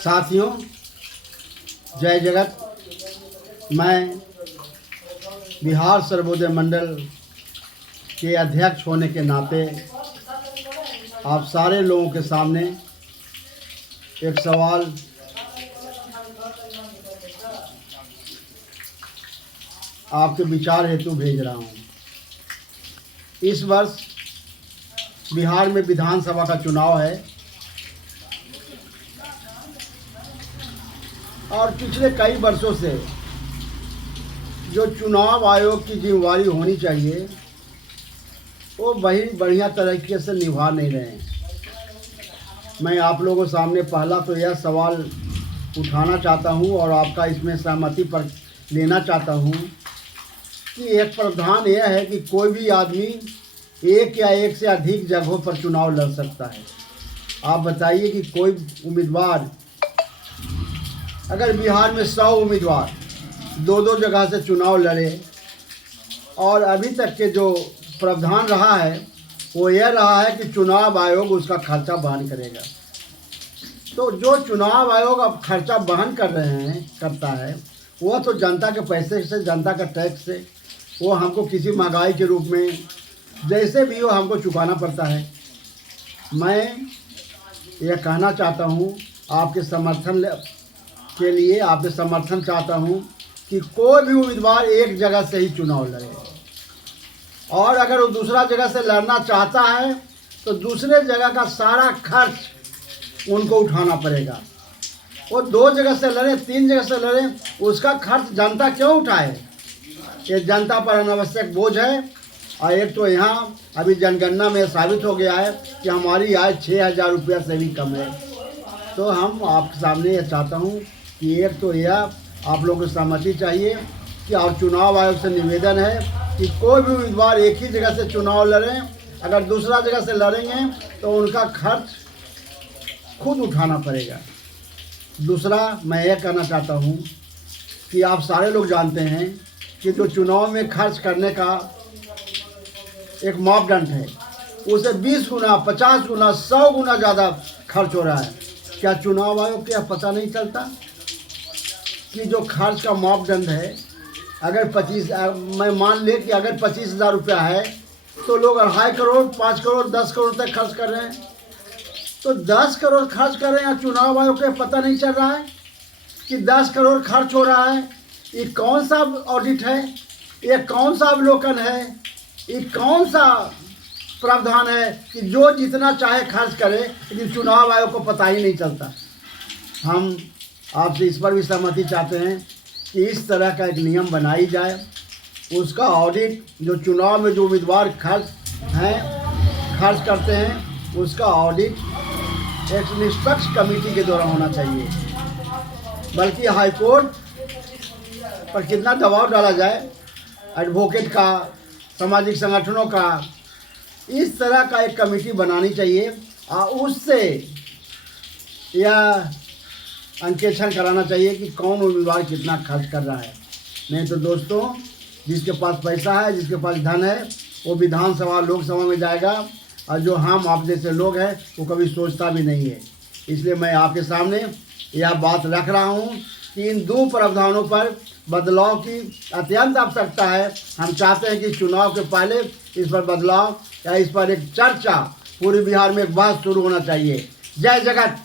साथियों, जय जगत। मैं बिहार सर्वोदय मंडल के अध्यक्ष होने के नाते आप सारे लोगों के सामने एक सवाल आपके विचार हेतु भेज रहा हूँ। इस वर्ष बिहार में विधानसभा का चुनाव है और पिछले कई वर्षों से जो चुनाव आयोग की जिम्मेवारी होनी चाहिए वो वही बढ़िया तरीके से निभा नहीं रहे हैं। मैं आप लोगों के सामने पहला तो यह सवाल उठाना चाहता हूं और आपका इसमें सहमति पर लेना चाहता हूं कि एक प्रावधान यह है कि कोई भी आदमी एक या एक से अधिक जगहों पर चुनाव लड़ सकता है। आप बताइए कि कोई उम्मीदवार अगर बिहार में 100 उम्मीदवार दो जगह से चुनाव लड़े और अभी तक के जो प्रावधान रहा है वो यह रहा है कि चुनाव आयोग उसका खर्चा वहन करेगा। तो जो चुनाव आयोग अब खर्चा वहन करता है वह तो जनता के पैसे से, जनता का टैक्स से, वो हमको किसी महंगाई के रूप में जैसे भी हो हमको चुकाना पड़ता है। मैं यह कहना चाहता हूँ आपके समर्थन के लिए, आपके समर्थन चाहता हूँ कि कोई भी उम्मीदवार एक जगह से ही चुनाव लड़े और अगर वो दूसरा जगह से लड़ना चाहता है तो दूसरे जगह का सारा खर्च उनको उठाना पड़ेगा। वो 2 जगह से लड़े, 3 जगह से लड़े, उसका खर्च जनता क्यों उठाए? ये जनता पर अनावश्यक बोझ है। और एक तो यहाँ अभी जनगणना में साबित हो गया है कि हमारी आय 6,000 रुपया से भी कम है। तो हम आपके सामने ये चाहता हूँ कि एक तो यह आप लोगों को सहमति चाहिए कि और चुनाव आयोग से निवेदन है कि कोई भी उम्मीदवार एक ही जगह से चुनाव लड़ें, अगर दूसरा जगह से लड़ेंगे तो उनका खर्च खुद उठाना पड़ेगा। दूसरा मैं यह कहना चाहता हूँ कि आप सारे लोग जानते हैं कि जो चुनाव में खर्च करने का एक मापदंड है उसे 20 गुना, 50 गुना, 100 गुना ज़्यादा खर्च हो रहा है। क्या चुनाव आयोग को यह पता नहीं चलता कि जो खर्च का मापदंड है अगर मैं मान ले कि अगर 25,000 रुपया है तो लोग 2.5 करोड़, 5 करोड़, 10 करोड़ तक खर्च कर रहे हैं। तो 10 करोड़ खर्च कर रहे हैं, चुनाव आयोग को पता नहीं चल रहा है कि 10 करोड़ खर्च हो रहा है। ये कौन सा ऑडिट है? ये कौन सा अवलोकन है? ये कौन सा प्रावधान है कि जो जितना चाहे खर्च करे लेकिन चुनाव आयोग को पता ही नहीं चलता? हम आपसे इस पर भी सहमति चाहते हैं कि इस तरह का एक नियम बनाई जाए, उसका ऑडिट जो चुनाव में जो उम्मीदवार खर्च करते हैं उसका ऑडिट एक निष्पक्ष कमेटी के द्वारा होना चाहिए। बल्कि हाईकोर्ट पर कितना दबाव डाला जाए, एडवोकेट का, सामाजिक संगठनों का, इस तरह का एक कमेटी बनानी चाहिए और उससे यह अंकेक्षण कराना चाहिए कि कौन उम्मीदवार कितना खर्च कर रहा है। नहीं तो दोस्तों, जिसके पास पैसा है, जिसके पास धन है, वो विधानसभा, लोकसभा में जाएगा और जो हम आप जैसे लोग हैं वो कभी सोचता भी नहीं है। इसलिए मैं आपके सामने यह बात रख रहा हूँ कि इन 2 प्रावधानों पर बदलाव की अत्यंत आवश्यकता है। हम चाहते हैं कि चुनाव के पहले इस पर बदलाव या इस पर एक चर्चा पूरे बिहार में एक बहस शुरू होना चाहिए। जय जगत।